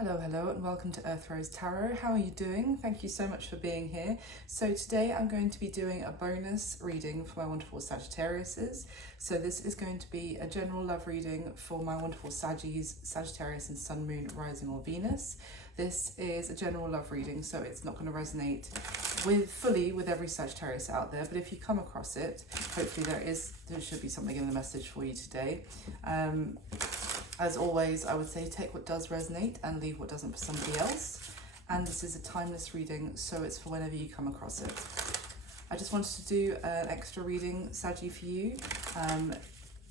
Hello, and welcome to Earth Rose Tarot. How are you doing? Thank you so much for being here. So today I'm going to be doing a bonus reading for my wonderful Sagittariuses. So this is going to be a general love reading for my wonderful Saggies, Sagittarius and Sun, Moon, Rising or Venus. This is a general love reading, so it's not going to resonate fully with every Sagittarius out there, but if you come across it, hopefully there should be something in the message for you today. As always, I would say take what does resonate and leave what doesn't for somebody else. And this is a timeless reading, so it's for whenever you come across it. I just wanted to do an extra reading, Saggy, for you,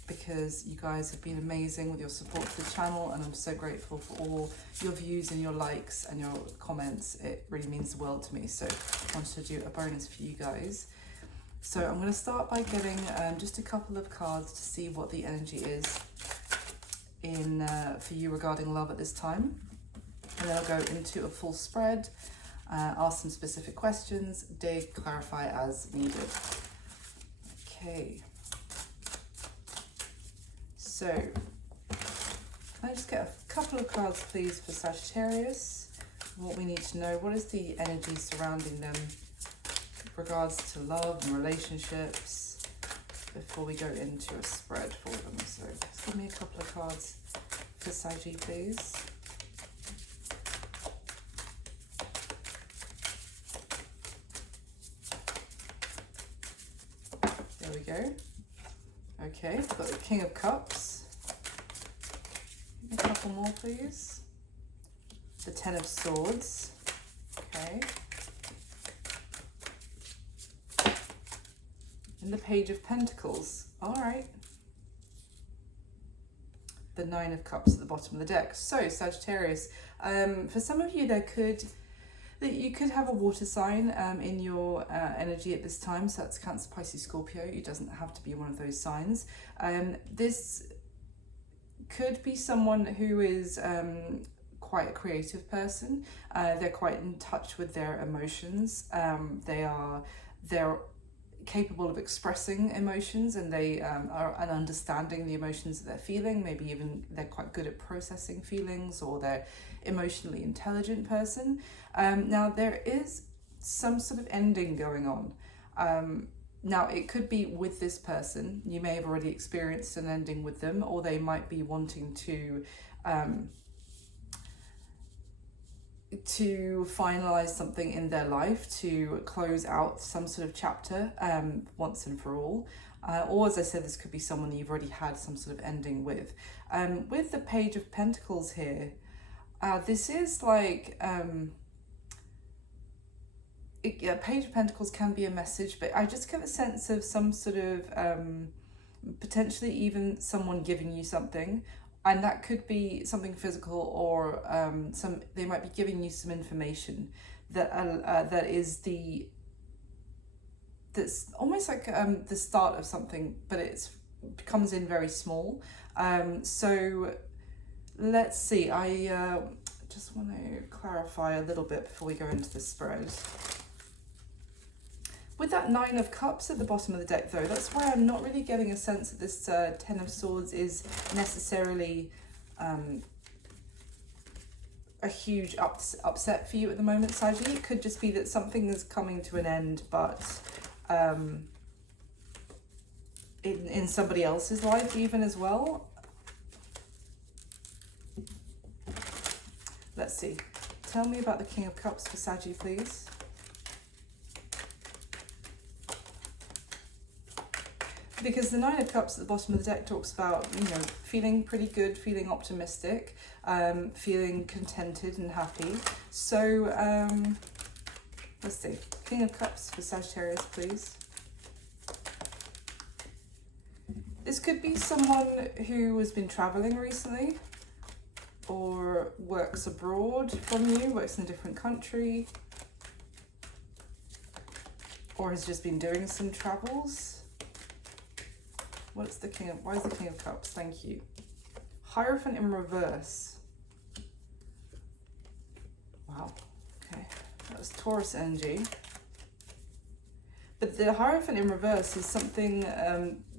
because you guys have been amazing with your support for the channel, and I'm so grateful for all your views and your likes and your comments. It really means the world to me, so I wanted to do a bonus for you guys. So I'm going to start by getting just a couple of cards to see what the energy is for you regarding love at this time, and then I'll go into a full spread, ask some specific questions, dig, clarify as needed. Okay, so can I just get a couple of cards please for Sagittarius, what we need to know, what is the energy surrounding them with regards to love and relationships, before we go into a spread for them. So just give me a couple of cards for Saggy, please. There we go. Okay, we've got the King of Cups. Give me a couple more, please. The Ten of Swords. Okay. And the Page of Pentacles. All right. The Nine of Cups at the bottom of the deck. So Sagittarius, for some of you you could have a water sign in your energy at this time. So that's Cancer, Pisces, Scorpio. It doesn't have to be one of those signs. This could be someone who is quite a creative person. They're quite in touch with their emotions. They're capable of expressing emotions, and they are understanding the emotions that they're feeling. Maybe even they're quite good at processing feelings, or they're emotionally intelligent person. Now there is some sort of ending going on. Now it could be with this person. You may have already experienced an ending with them, or they might be wanting to finalize something in their life, to close out some sort of chapter once and for all, or as I said, this could be someone that you've already had some sort of ending with. With the Page of Pentacles here, this is like Page of Pentacles can be a message, but I just get the sense of some sort of potentially even someone giving you something. And that could be something physical, or they might be giving you some information that's almost like the start of something, but it comes in very small. So let's see. I just want to clarify a little bit before we go into the spread. With that Nine of Cups at the bottom of the deck, though, that's why I'm not really getting a sense that this Ten of Swords is necessarily a huge upset for you at the moment, Saggy. It could just be that something is coming to an end, but in somebody else's life even as well. Let's see. Tell me about the King of Cups for Saggy, please. Because the Nine of Cups at the bottom of the deck talks about, feeling pretty good, feeling optimistic, feeling contented and happy. So let's see. King of Cups for Sagittarius, please. This could be someone who has been traveling recently, or works abroad from you, works in a different country, or has just been doing some travels. Why is the King of Cups? Thank you. Hierophant in reverse. Wow. Okay. That was Taurus energy. But the Hierophant in reverse is something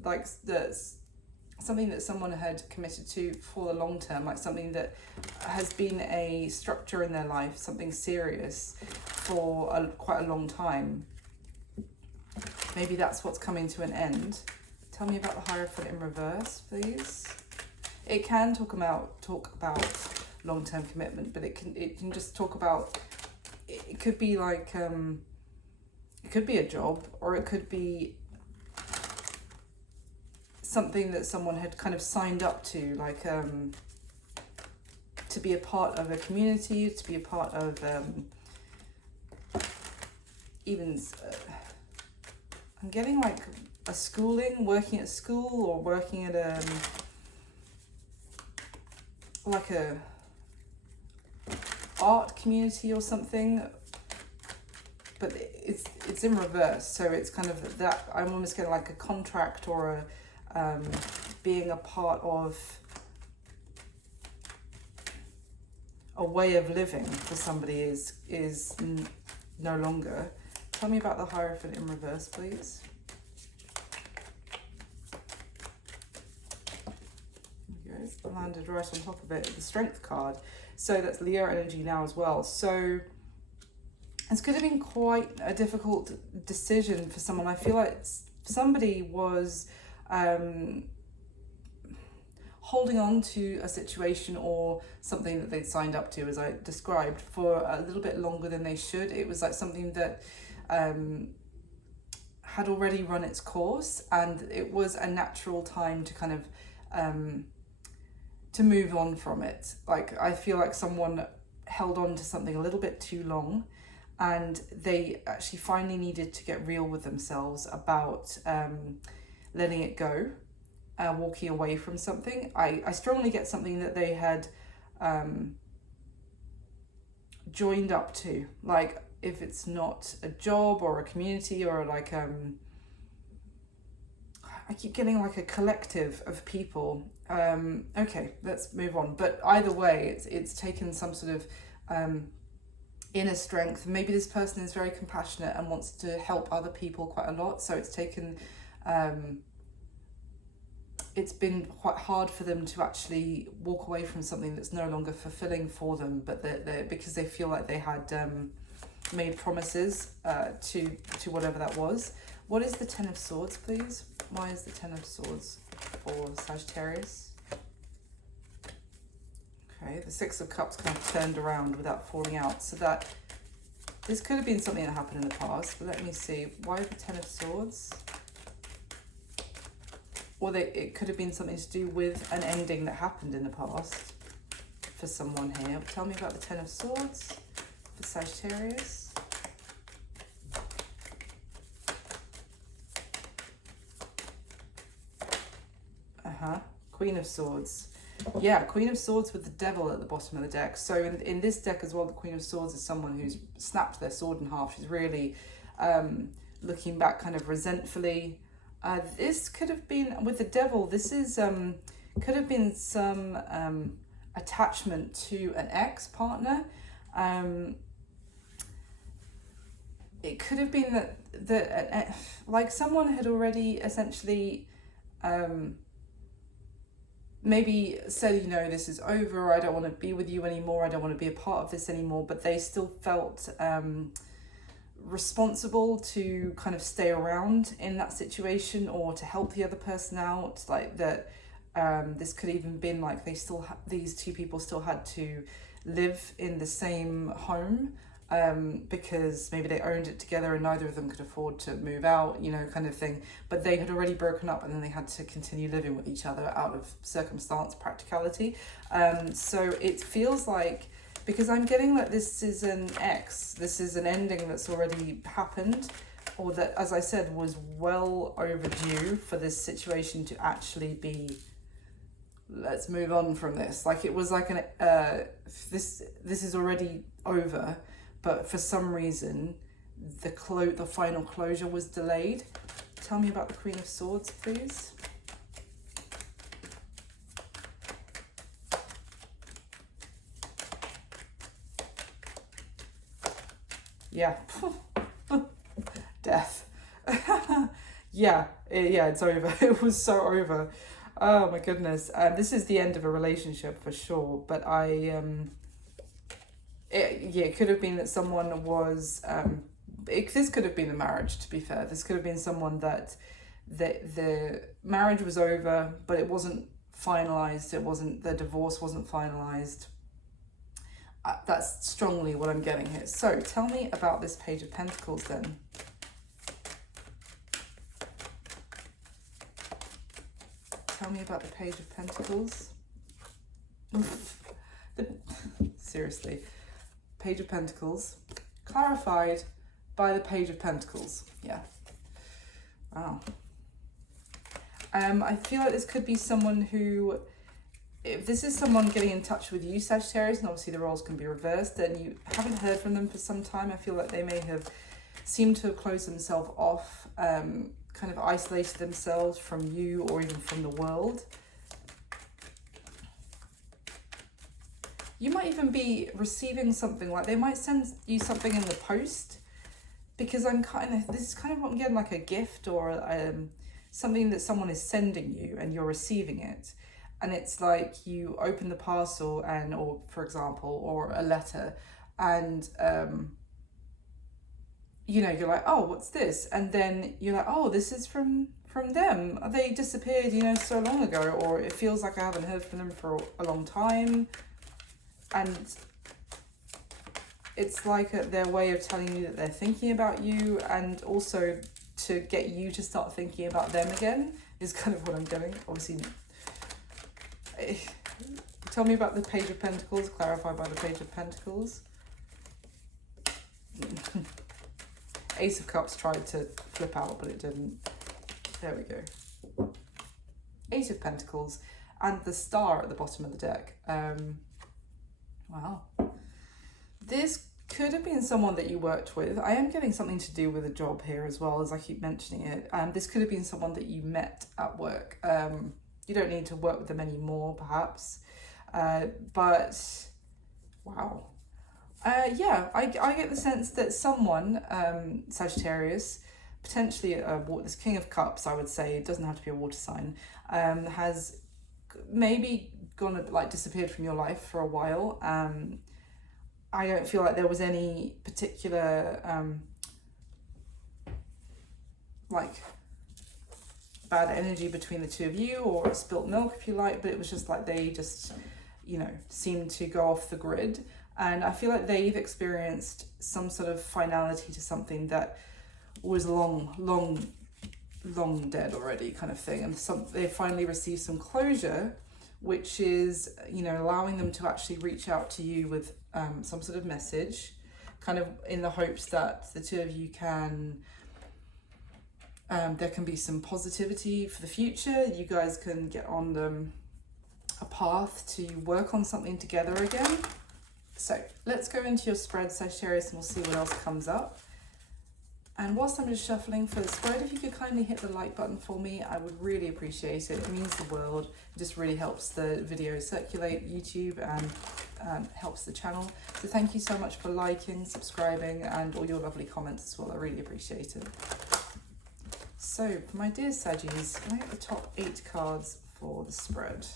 like that's something that someone had committed to for the long term, like something that has been a structure in their life, something serious for quite a long time. Maybe that's what's coming to an end. Tell me about the Hierophant in reverse, please. It can talk about long-term commitment, but it can just talk about, it could be like, it could be a job, or it could be something that someone had kind of signed up to, like to be a part of a community, to be a part of even I'm getting like a schooling, working at school, or working at like a art community or something, but it's in reverse, so it's kind of that I'm almost getting like a contract or a being a part of a way of living for somebody is no longer. Tell me about the Hierophant in reverse, please. There we go. Landed right on top of it, the Strength card. So that's Leo energy now as well. So it's could have been quite a difficult decision for someone. I feel like somebody was holding on to a situation or something that they'd signed up to, as I described, for a little bit longer than they should. It was like something that had already run its course, and it was a natural time to kind of to move on from it. Like, I feel like someone held on to something a little bit too long, and they actually finally needed to get real with themselves about letting it go, walking away from something. I strongly get something that they had joined up to, like if it's not a job or a community or like I keep getting like a collective of people. Okay, let's move on. But either way, it's taken some sort of inner strength. Maybe this person is very compassionate and wants to help other people quite a lot. So it's taken, it's been quite hard for them to actually walk away from something that's no longer fulfilling for them, but they're because they feel like they had made promises to whatever that was. What is the Ten of Swords, please? Why is the Ten of Swords for Sagittarius? Okay, the Six of Cups kind of turned around without falling out. So that this could have been something that happened in the past. But let me see. Why the Ten of Swords? Or it could have been something to do with an ending that happened in the past for someone here. Tell me about the Ten of Swords for Sagittarius. Queen of Swords. Yeah, Queen of Swords with the Devil at the bottom of the deck. So in this deck as well, the Queen of Swords is someone who's snapped their sword in half. She's really looking back kind of resentfully. This could have been, with the Devil, this is could have been some attachment to an ex-partner. It could have been that like someone had already essentially maybe said, you know, this is over, I don't want to be with you anymore, I don't want to be a part of this anymore, but they still felt responsible to kind of stay around in that situation or to help the other person out. Like that, this could even been like they still these two people still had to live in the same home because maybe they owned it together and neither of them could afford to move out, you know, kind of thing. But they had already broken up and then they had to continue living with each other out of circumstance, practicality. So it feels like, because I'm getting that this is an this is an ending that's already happened, or that, as I said, was well overdue for this situation to actually be, let's move on from this. Like it was like this is already over, but for some reason the final closure was delayed. Tell me about the Queen of Swords, please. Yeah. Death. Yeah, it's over. It was so over. Oh my goodness. This is the end of a relationship for sure, but it could have been that someone was, this could have been a marriage, to be fair. This could have been someone that the marriage was over, but it wasn't finalized. The divorce wasn't finalized. That's strongly what I'm getting here. So tell me about this Page of Pentacles then. Tell me about the Page of Pentacles. Seriously. Page of Pentacles. Clarified by the Page of Pentacles. Yeah. Wow. I feel like this could be someone who, if this is someone getting in touch with you, Sagittarius, and obviously the roles can be reversed, and you haven't heard from them for some time, I feel like they may have seemed to have closed themselves off, kind of isolated themselves from you or even from the world. You might even be receiving something, like they might send you something in the post, because this is kind of what I'm getting, like a gift or something that someone is sending you and you're receiving it. And it's like you open the parcel or for example, or a letter, and you're like, oh, what's this? And then you're like, oh, this is from them. They disappeared, so long ago, or it feels like I haven't heard from them for a long time. And it's like their way of telling you that they're thinking about you, and also to get you to start thinking about them again is kind of what I'm getting. Obviously, tell me about the Page of Pentacles, clarified by the Page of Pentacles. Ace of Cups tried to flip out, but it didn't. There we go. Ace of Pentacles and the Star at the bottom of the deck. Wow. This could have been someone that you worked with. I am getting something to do with a job here as well, as I keep mentioning it. This could have been someone that you met at work. You don't need to work with them anymore, perhaps. But, wow. Yeah, I get the sense that someone, Sagittarius, potentially this King of Cups, I would say, it doesn't have to be a water sign, has maybe disappeared from your life for a while. I don't feel like there was any particular bad energy between the two of you, or spilt milk if you like, but it was just like they just seemed to go off the grid. And I feel like they've experienced some sort of finality to something that was long dead already, kind of thing. And they finally received some closure, which is, allowing them to actually reach out to you with some sort of message, kind of in the hopes that the two of you can, there can be some positivity for the future. You guys can get on a path to work on something together again. So let's go into your spread, Sagittarius, and we'll see what else comes up. And whilst I'm just shuffling for the spread, if you could kindly hit the like button for me, I would really appreciate it. It means the world. It just really helps the video circulate YouTube and helps the channel. So thank you so much for liking, subscribing, and all your lovely comments as well. I really appreciate it. So, my dear Saggies, can I get the top 8 cards for the spread?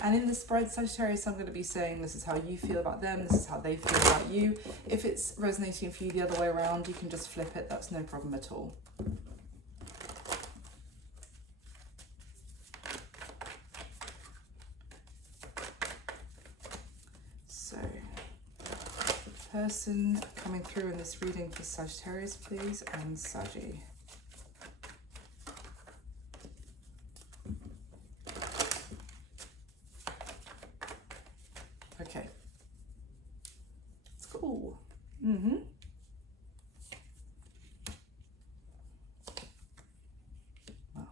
And in the spread, Sagittarius, I'm going to be saying this is how you feel about them, this is how they feel about you. If it's resonating for you the other way around, you can just flip it. That's no problem at all. So, person coming through in this reading for Sagittarius, please, and Saggy. Okay. It's cool. Mm-hmm. Wow.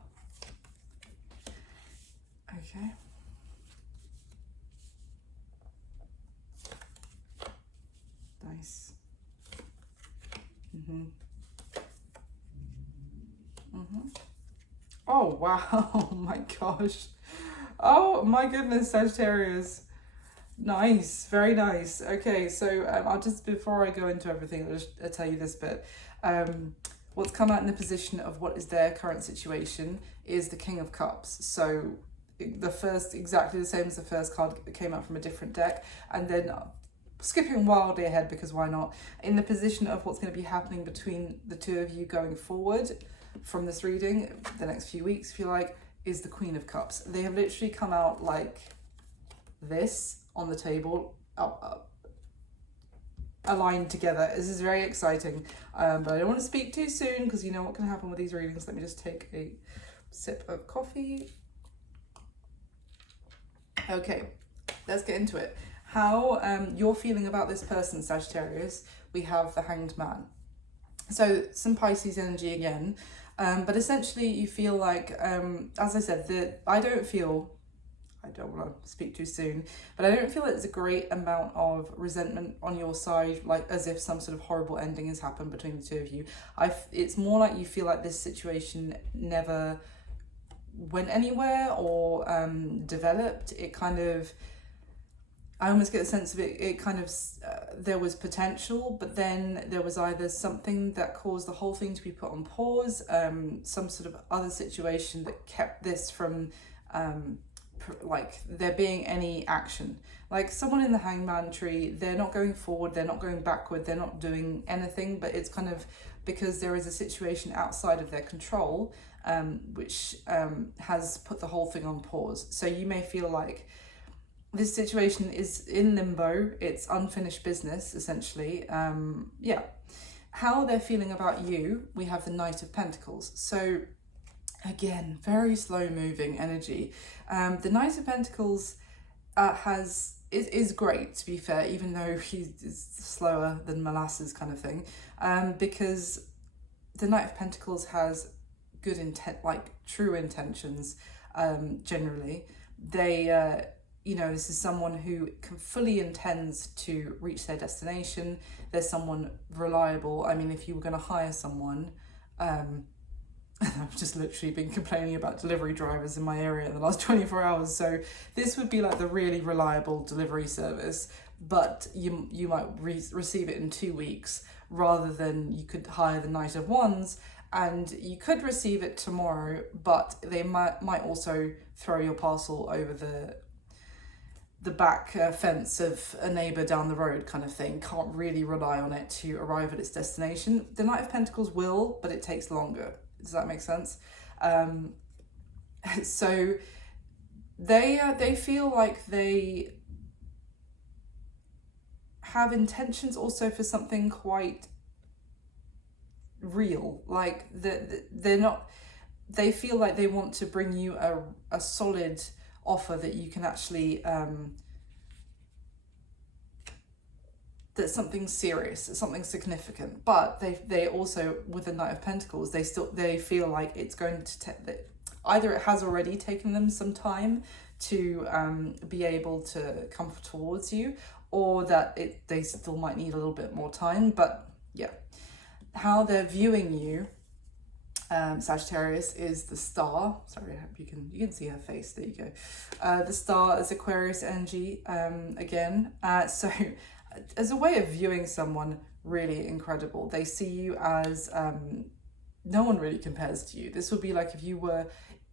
Okay. Nice. Mm-hmm. Mm-hmm. Oh, wow. Oh my gosh. Oh my goodness, Sagittarius. Nice, very nice. Okay, so I'll just, before I go into everything, I'll just tell you this bit. What's come out in the position of what is their current situation is the King of Cups. So exactly the same as the first card came out from a different deck, and then skipping wildly ahead because why not, in the position of what's going to be happening between the two of you going forward from this reading, the next few weeks if you like, is the Queen of Cups. They have literally come out like this on the table, up aligned together. This is very exciting, but I don't want to speak too soon because you know what can happen with these readings. Let me just take a sip of coffee. Okay, let's get into it. How you're feeling about this person, Sagittarius. We have the Hanged Man. So some Pisces energy again, but essentially you feel like, as I said, I don't want to speak too soon, but I don't feel like there's a great amount of resentment on your side, like as if some sort of horrible ending has happened between the two of you. It's more like you feel like this situation never went anywhere or developed. It kind of, I almost get a sense of it kind of, there was potential, but then there was either something that caused the whole thing to be put on pause, some sort of other situation that kept this from, like there being any action. Like someone in the Hangman tree, they're not going forward, they're not going backward, they're not doing anything, but it's kind of because there is a situation outside of their control, which has put the whole thing on pause. So you may feel like this situation is in limbo, it's unfinished business, essentially. Yeah. How they're feeling about you, we have the Knight of Pentacles. So again, very slow moving energy. The Knight of Pentacles is great, to be fair, even though he's slower than molasses kind of thing, because the Knight of Pentacles has good intent, like true intentions. Generally, they this is someone who fully intends to reach their destination. There's someone reliable. I mean, if you were going to hire someone, I've just literally been complaining about delivery drivers in my area in the last 24 hours. So this would be like the really reliable delivery service, but you might receive it in 2 weeks rather than you could hire the Knight of Wands and you could receive it tomorrow, but they might also throw your parcel over the back fence of a neighbour down the road kind of thing. Can't really rely on it to arrive at its destination. The Knight of Pentacles will, but it takes longer. Does that make sense? So they feel like they have intentions also for something quite real. Like they're not, they feel like they want to bring you a solid offer that you can actually that's something serious, it's something significant. But they also, with the Knight of Pentacles, they feel like it's going to either it has already taken them some time to be able to come towards you, or that they still might need a little bit more time. But yeah, how they're viewing you, Sagittarius, is the Star. Sorry, I hope you can see her face. There you go. The Star is Aquarius energy again. So as a way of viewing someone really incredible, they see you as no one really compares to you. This would be like if you were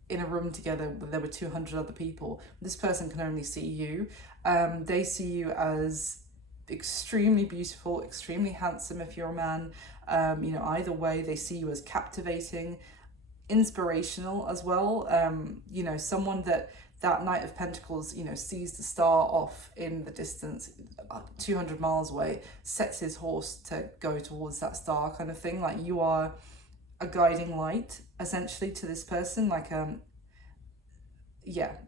in a room together where there were 200 other people. This person can only see you. They see you as extremely beautiful, extremely handsome if you're a man. Either way, they see you as captivating, inspirational as well. Someone that Knight of Pentacles, sees the star off in the distance, 200 miles away, sets his horse to go towards that star kind of thing. Like you are a guiding light essentially to this person, like an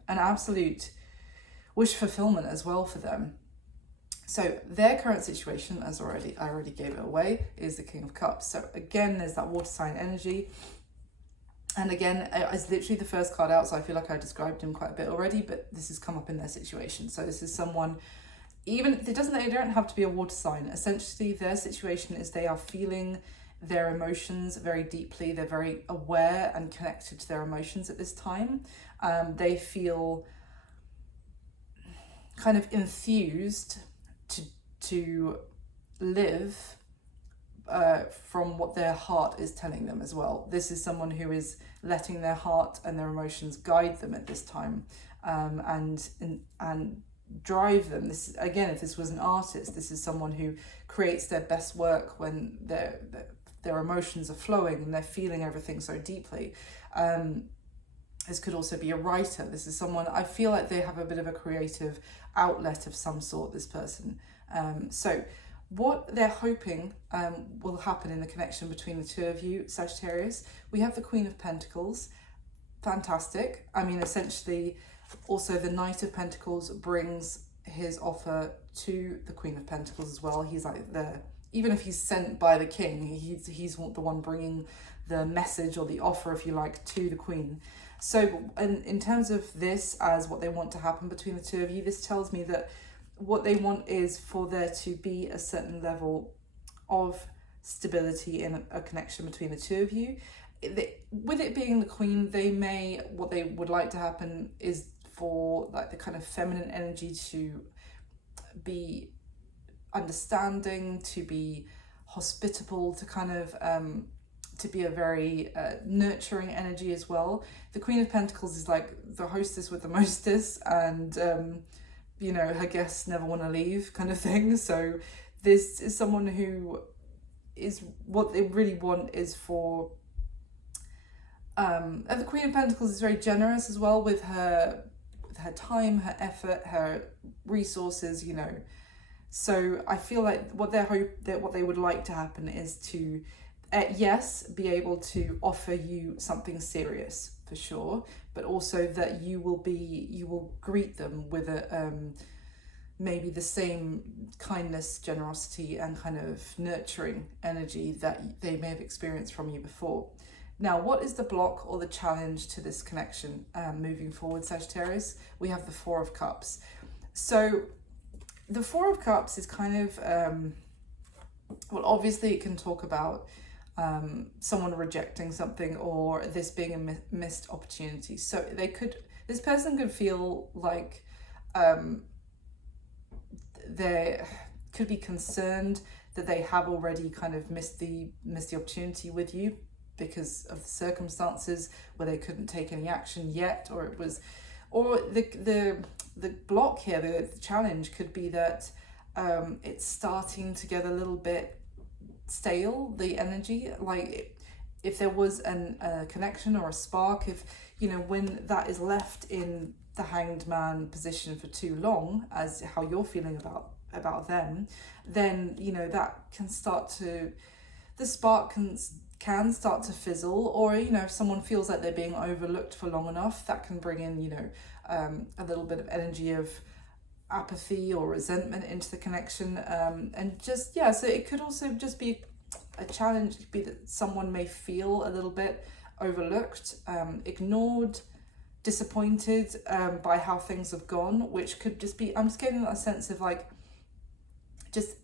absolute wish fulfillment as well for them. So their current situation, I already gave it away, is the King of Cups. So again, there's that water sign energy. And again, it's literally the first card out, so I feel like I described him quite a bit already, but this has come up in their situation. So this is someone, even they don't have to be a water sign. Essentially, their situation is they are feeling their emotions very deeply. They're very aware and connected to their emotions at this time. They feel kind of enthused to live, from what their heart is telling them as well. This is someone who is letting their heart and their emotions guide them at this time, and drive them. This again, if this was an artist, this is someone who creates their best work when their emotions are flowing and they're feeling everything so deeply. This could also be a writer. This is someone, I feel like they have a bit of a creative outlet of some sort, this person. So what they're hoping will happen in the connection between the two of you, Sagittarius, we have the Queen of Pentacles. Fantastic. I mean, essentially, also the Knight of Pentacles brings his offer to the Queen of Pentacles as well. He's like even if he's sent by the king, he's the one bringing the message or the offer, if you like, to the Queen. So in terms of this as what they want to happen between the two of you, this tells me that what they want is for there to be a certain level of stability in a connection between the two of you. With it being the Queen, what they would like to happen is for like the kind of feminine energy to be understanding, to be hospitable, to kind of to be a very nurturing energy as well. The Queen of Pentacles is like the hostess with the mostess, and you know, her guests never want to leave kind of thing. So this is someone who is, what they really want is for and the Queen of Pentacles is very generous as well with her time, her effort, her resources, you know. So I feel like what they would like to happen is to yes, be able to offer you something serious for sure, but also that you will greet them with a maybe the same kindness, generosity, and kind of nurturing energy that they may have experienced from you before. Now, what is the block or the challenge to this connection moving forward, Sagittarius? We have the Four of Cups. So the Four of Cups is kind of, well, obviously it can talk about someone rejecting something or this being a missed opportunity. So this person could feel like they could be concerned that they have already kind of missed the opportunity with you because of the circumstances where they couldn't take any action yet, or the block here, the challenge could be that it's starting to get a little bit stale, the energy. Like if there was a connection or a spark, if you know, when that is left in the Hanged Man position for too long, as how you're feeling about them, then you know that can start to, the spark can start to fizzle, or you know, if someone feels like they're being overlooked for long enough, that can bring in, you know, a little bit of energy of apathy or resentment into the connection, and just, yeah, so it could also just be a challenge. It could be that someone may feel a little bit overlooked, ignored, disappointed by how things have gone, which could just be, I'm just getting a sense of like, just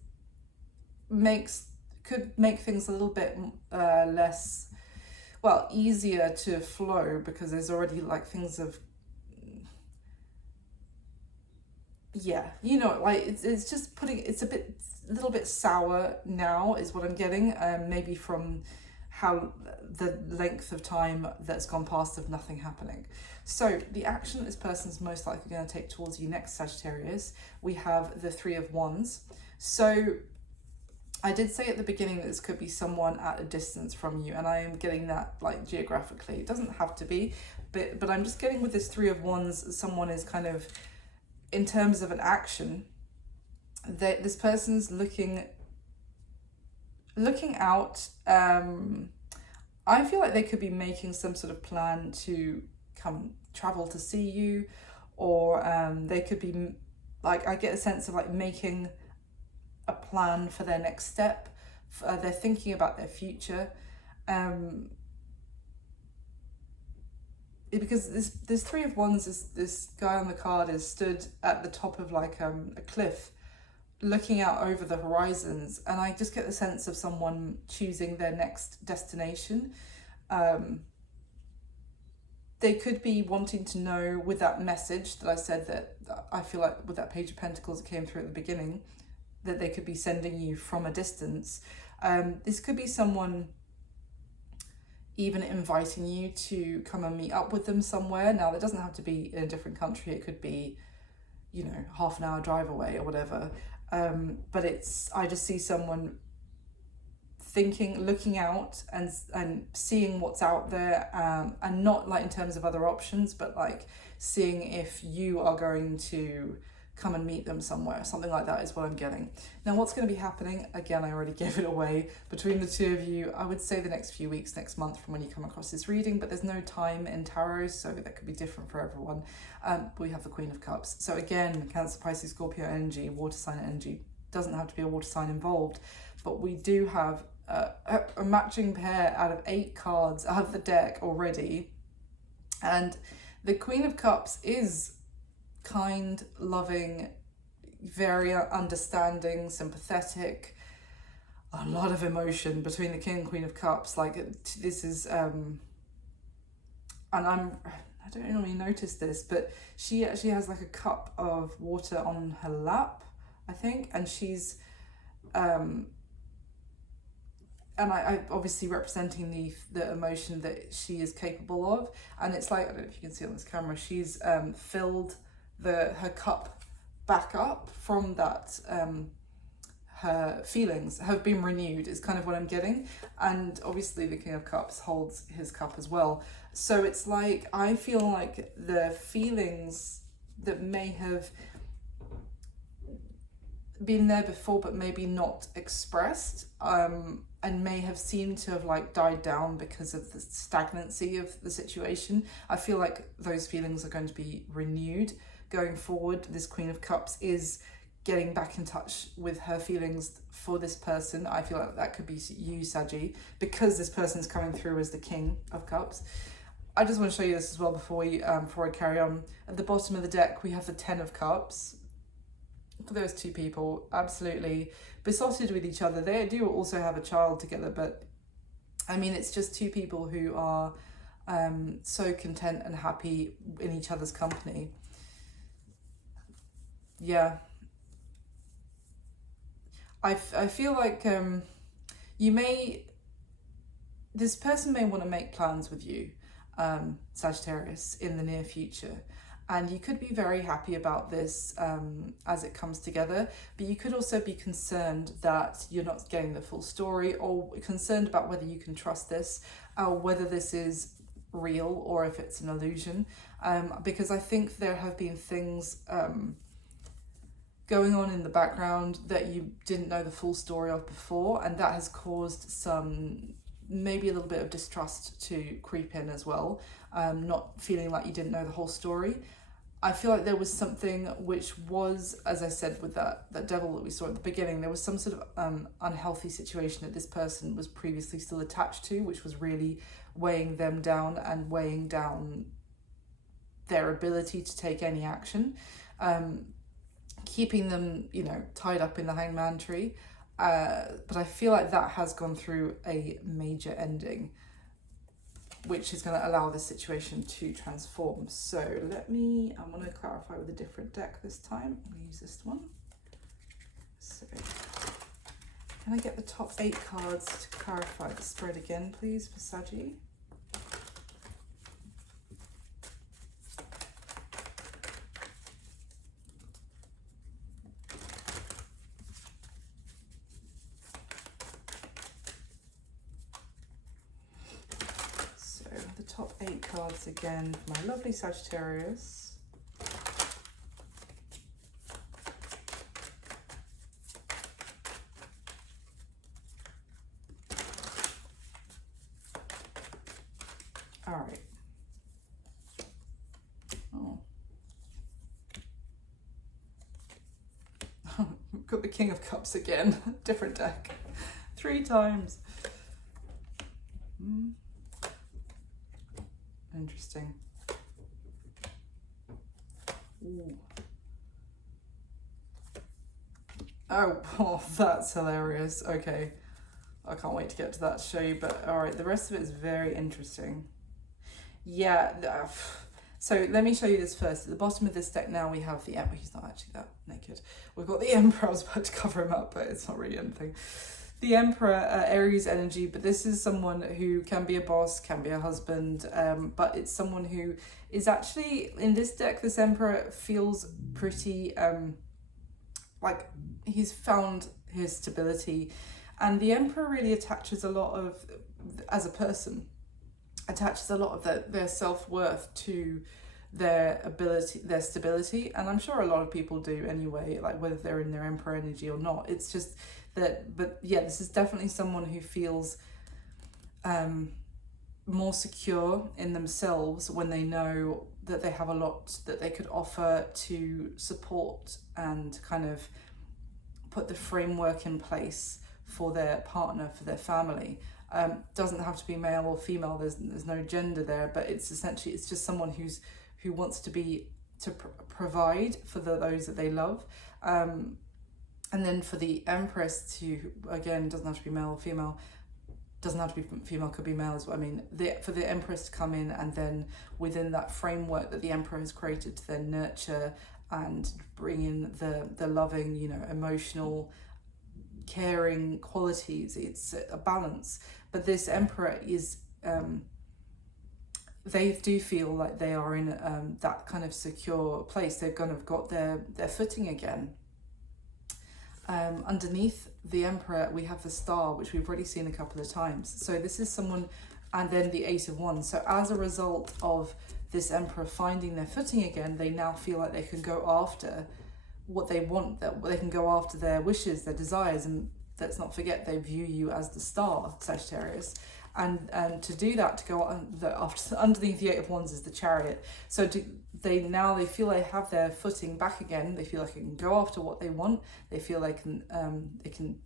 could make things a little bit less, well, easier to flow, because there's already like things of, yeah, you know, like it's just it's a little bit sour now is what I'm getting, maybe from how the length of time that's gone past of nothing happening. So the action that this person's most likely going to take towards you next, Sagittarius, we have the Three of Wands. So I did say at the beginning that this could be someone at a distance from you, and I am getting that like geographically. It doesn't have to be, but I'm just getting with this Three of Wands, someone is kind of, in terms of an action, that this person's looking out. I feel like they could be making some sort of plan to travel to see you, or they could be like, I get a sense of like making a plan for their next step. They're thinking about their future, because this Three of Wands, this guy on the card is stood at the top of like a cliff looking out over the horizons, and I just get the sense of someone choosing their next destination. They could be wanting to know, with that message that I said, that I feel like with that Page of Pentacles that came through at the beginning, that they could be sending you from a distance. This could be someone even inviting you to come and meet up with them somewhere. Now, that doesn't have to be in a different country. It could be, you know, half an hour drive away or whatever. But I just see someone thinking, looking out and seeing what's out there, and not like in terms of other options, but like seeing if you are going to come and meet them somewhere. Something like that is what I'm getting. Now, what's going to be happening, again, I already gave it away, between the two of you, I would say the next few weeks, next month from when you come across this reading, but there's no time in tarot, so that could be different for everyone. But we have the Queen of Cups. So again, Cancer, Pisces, Scorpio energy, water sign energy. Doesn't have to be a water sign involved, but we do have a matching pair out of 8 cards out of the deck already. And the Queen of Cups is kind, loving, very understanding, sympathetic, a lot of emotion between the King and Queen of Cups. Like, this is and I don't normally notice this, but she actually has like a cup of water on her lap, I think, and she's and I obviously representing the emotion that she is capable of. And it's like, I don't know if you can see on this camera, she's filled her cup back up from that. Her feelings have been renewed is kind of what I'm getting. And obviously the King of Cups holds his cup as well. So it's like, I feel like the feelings that may have been there before but maybe not expressed, and may have seemed to have like died down because of the stagnancy of the situation, I feel like those feelings are going to be renewed going forward. This Queen of Cups is getting back in touch with her feelings for this person. I feel like that could be you, Saggy, because this person's coming through as the King of Cups. I just want to show you this as well before I carry on. At the bottom of the deck, we have the 10 of Cups. For those two people, absolutely besotted with each other. They do also have a child together, but I mean, it's just two people who are so content and happy in each other's company. Yeah. I feel like this person may want to make plans with you, Sagittarius, in the near future. And you could be very happy about this as it comes together, but you could also be concerned that you're not getting the full story, or concerned about whether you can trust this, or whether this is real or if it's an illusion. Because I think there have been things going on in the background that you didn't know the full story of before, and that has caused maybe a little bit of distrust to creep in as well, not feeling like you didn't know the whole story. I feel like there was something which was, as I said, with that devil that we saw at the beginning, there was some sort of unhealthy situation that this person was previously still attached to, which was really weighing them down and weighing down their ability to take any action, keeping them, tied up in the hangman tree. But I feel like that has gone through a major ending, which is going to allow this situation to transform. So I'm going to clarify with a different deck this time. I'm going to use this one. So can I get the top 8 cards to clarify the spread again, please, for Saggy? Top 8 cards again for my lovely Sagittarius. All right. Oh. We've got the King of Cups again. Different deck. 3 times. Interesting. Ooh. Oh, that's hilarious. Okay. I can't wait to get to that to show you, but all right, the rest of it is very interesting. Yeah, so let me show you this first. At the bottom of this deck now we have the Emperor. He's not actually that naked. We've got the Emperor. I was about to cover him up, but it's not really anything. the Emperor, Aries energy, but this is someone who can be a boss, can be a husband, but it's someone who is actually, in this deck, this Emperor feels pretty, like he's found his stability. And the Emperor really attaches a lot of, as a person, attaches a lot of their self-worth to their ability, their stability. And I'm sure a lot of people do anyway, like whether they're in their Emperor energy or not. It's just that, but yeah, this is definitely someone who feels more secure in themselves when they know that they have a lot that they could offer to support and kind of put the framework in place for their partner, for their family. Doesn't have to be male or female, there's no gender there, but it's essentially, it's just someone who wants to be, to provide for those that they love. And then for the Empress to, again, doesn't have to be male or female, doesn't have to be female, could be male as well. I mean, for the Empress to come in and then within that framework that the Emperor has created to then nurture and bring in the loving, you know, emotional, caring qualities. It's a balance. But this Emperor is, they do feel like they are in that kind of secure place. They've kind of got their footing again. Underneath the Emperor, we have the Star, which we've already seen a couple of times. So this is someone, and then the Eight of Wands. So as a result of this Emperor finding their footing again, they now feel like they can go after what they want, that they can go after their wishes, their desires. And let's not forget, they view you as the star, Sagittarius. And to do that, to go on underneath the Eight of Wands is the Chariot. So they feel they have their footing back again. They feel like they can go after what they want. They feel they can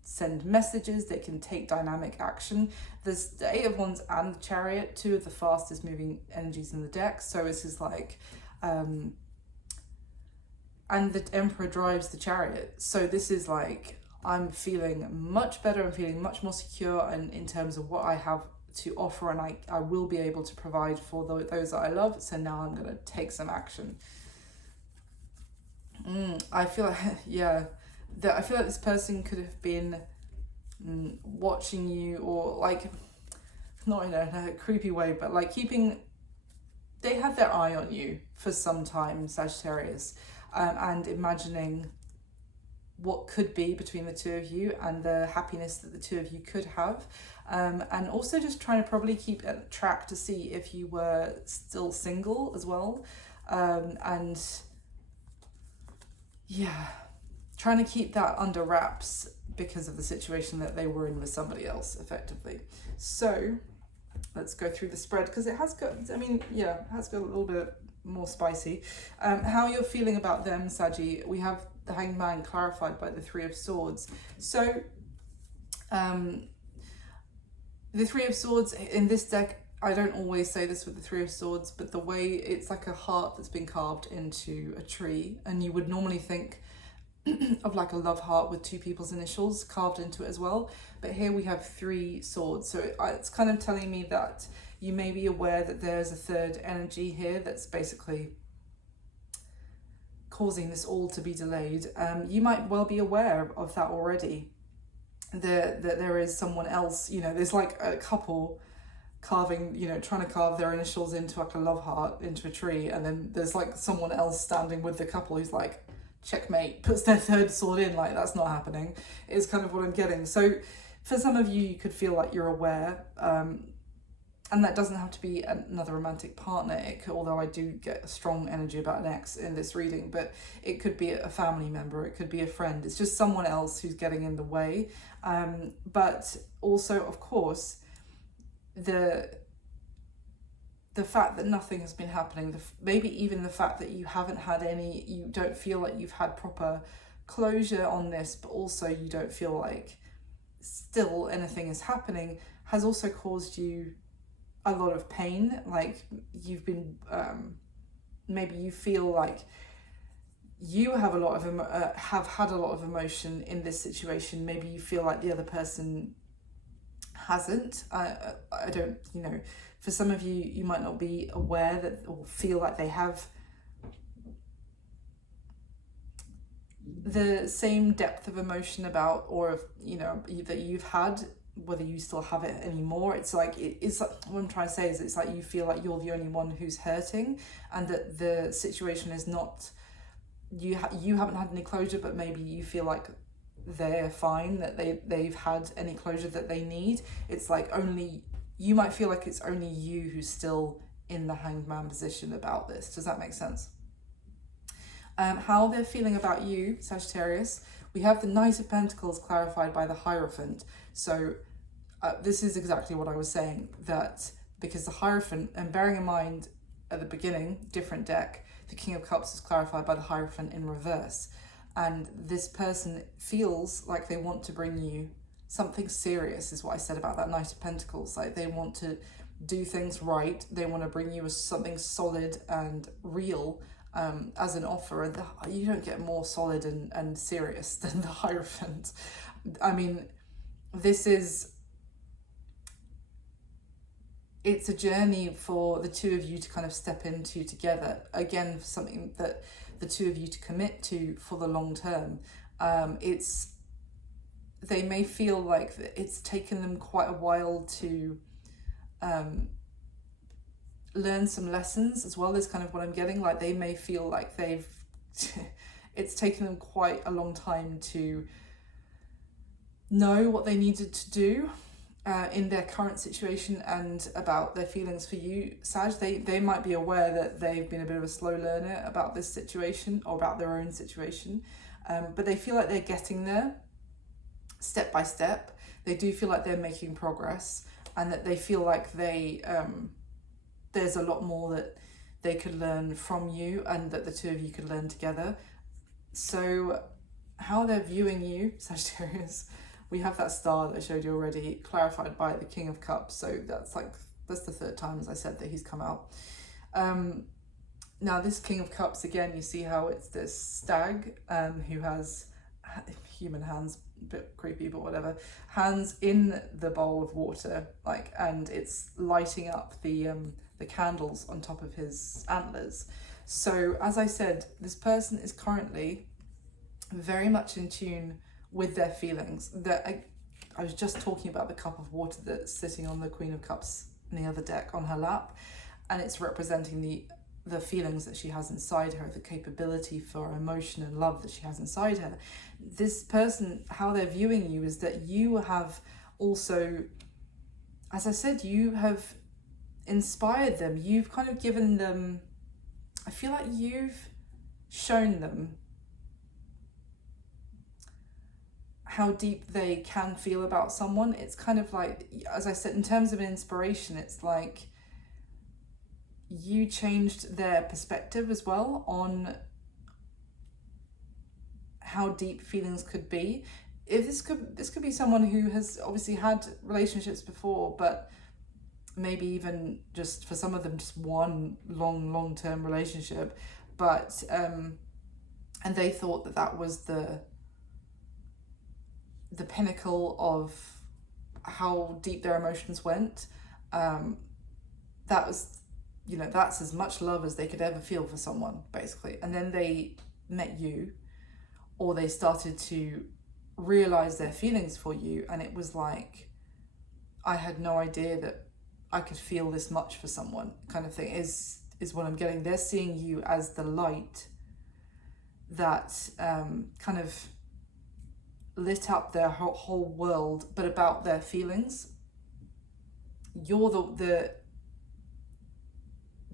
send messages. They can take dynamic action. There's the Eight of Wands and the Chariot, two of the fastest moving energies in the deck. So this is like, and the Emperor drives the Chariot. So this is like, I'm feeling much better. I'm feeling much more secure, and in terms of what I have to offer, and I will be able to provide for those that I love. So now I'm going to take some action. I feel like, yeah, I feel like this person could have been watching you, or like, not in a creepy way, but like they had their eye on you for some time, Sagittarius, and imagining what could be between the two of you and the happiness that the two of you could have, and also just trying to probably keep a track to see if you were still single as well, and yeah, trying to keep that under wraps because of the situation that they were in with somebody else, effectively. So let's go through the spread, because it has got, I mean, yeah, it has got a little bit more spicy. How you're feeling about them, Saggy. We have the Hanged Man clarified by the Three of Swords. So the Three of Swords in this deck, I don't always say this with the Three of Swords, but the way it's like a heart that's been carved into a tree, and you would normally think of like a love heart with two people's initials carved into it as well, but here we have three swords. So it's kind of telling me that you may be aware that there's a third energy here that's basically causing this all to be delayed. You might well be aware of that already, that there is someone else, you know, there's like a couple carving, you know, trying to carve their initials into like a love heart into a tree, and then there's like someone else standing with the couple who's like, checkmate, puts their third sword in, like that's not happening, is kind of what I'm getting. So for some of you, you could feel like you're aware, and that doesn't have to be another romantic partner. It could, although I do get a strong energy about an ex in this reading, but it could be a family member, it could be a friend. It's just someone else who's getting in the way. But also, of course, the fact that nothing has been happening, maybe even the fact that you haven't had any, you don't feel like you've had proper closure on this, but also you don't feel like still anything is happening, has also caused you a lot of pain. Like you've been, maybe you feel like you have a lot of have had a lot of emotion in this situation. Maybe you feel like the other person hasn't. I don't, you know, for some of you, you might not be aware that, or feel like they have the same depth of emotion about, or if, you know, that you've had, whether you still have it anymore. It's like, it's like, what I'm trying to say is, it's like you feel like you're the only one who's hurting, and that the situation is not, you haven't had any closure, but maybe you feel like they're fine, that they've had any closure that they need. It's like, only you might feel like it's only you who's still in the hanged man position about this. Does that make sense? How they're feeling about you, Sagittarius. We have the Knight of Pentacles clarified by the Hierophant. So this is exactly what I was saying, that because the Hierophant, and bearing in mind at the beginning, different deck, the King of Cups is clarified by the Hierophant in reverse. And this person feels like they want to bring you something serious, is what I said about that Knight of Pentacles. Like, they want to do things right. They want to bring you something solid and real, as an offer. And you don't get more solid and serious than the Hierophant. I mean, it's a journey for the two of you to kind of step into together. Again, something that the two of you to commit to for the long term. They may feel like it's taken them quite a while to learn some lessons as well, is kind of what I'm getting. Like, they may feel like it's taken them quite a long time to know what they needed to do in their current situation, and about their feelings for you, Sag. They might be aware that they've been a bit of a slow learner about this situation, or about their own situation, but they feel like they're getting there step by step. They do feel like they're making progress, and that they feel like there's a lot more that they could learn from you, and that the two of you could learn together. So how they're viewing you, Sagittarius, we have that star that I showed you already, clarified by the King of Cups. So that's the third time, as I said, that he's come out. Now this King of Cups, again, you see how it's this stag who has human hands, a bit creepy, but whatever, hands in the bowl of water, like, and it's lighting up the candles on top of his antlers. So as I said, this person is currently very much in tune with their feelings. That I was just talking about the cup of water that's sitting on the Queen of Cups in the other deck on her lap, and it's representing the feelings that she has inside her, the capability for emotion and love that she has inside her. This person, how they're viewing you is that you have also, as I said, you have inspired them. You've kind of given them, I feel like you've shown them how deep they can feel about someone. It's kind of like, as I said, in terms of inspiration, it's like you changed their perspective as well on how deep feelings could be. If this could be someone who has obviously had relationships before, but maybe even just, for some of them, just one long-term relationship, but and they thought that was the pinnacle of how deep their emotions went. That was, you know, that's as much love as they could ever feel for someone, basically. And then they met you, or they started to realize their feelings for you, and it was like, I had no idea that I could feel this much for someone, kind of thing, is what I'm getting. They're seeing you as the light that kind of lit up their whole world, but about their feelings. You're the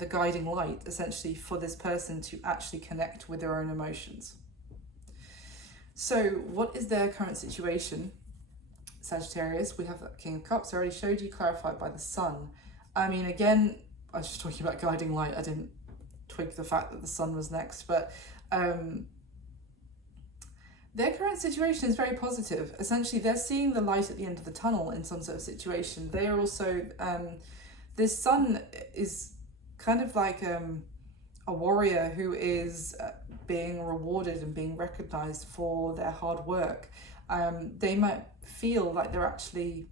guiding light, essentially, for this person to actually connect with their own emotions. So what is their current situation, Sagittarius? We have that King of Cups. I already showed you, clarified by the Sun. I mean, again, I was just talking about guiding light. I didn't twig the fact that the Sun was next, but their current situation is very positive. Essentially, they're seeing the light at the end of the tunnel in some sort of situation. They are also, this Sun is kind of like a warrior who is being rewarded and being recognized for their hard work. They might feel like they're actually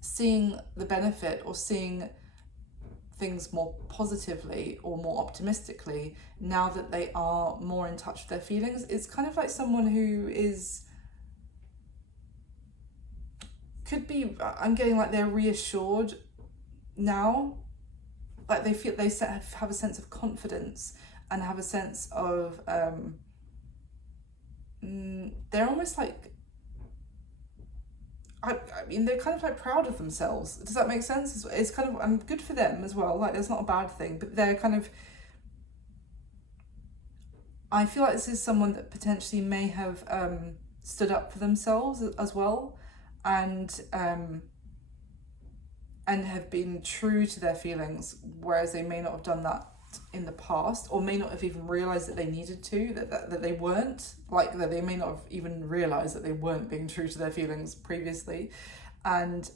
seeing the benefit, or seeing things more positively or more optimistically now that they are more in touch with their feelings. It's kind of like someone who could be, I'm getting like they're reassured now, like they feel they have a sense of confidence and have a sense of they're almost like, I mean, they're kind of like proud of themselves. Does that make sense? It's kind of good for them as well. Like, that's not a bad thing, but they're kind of, I feel like this is someone that potentially may have stood up for themselves as well, and have been true to their feelings, whereas they may not have done that in the past, or may not have even realized that they needed to, that they weren't, like that they may not have even realized that they weren't being true to their feelings previously, and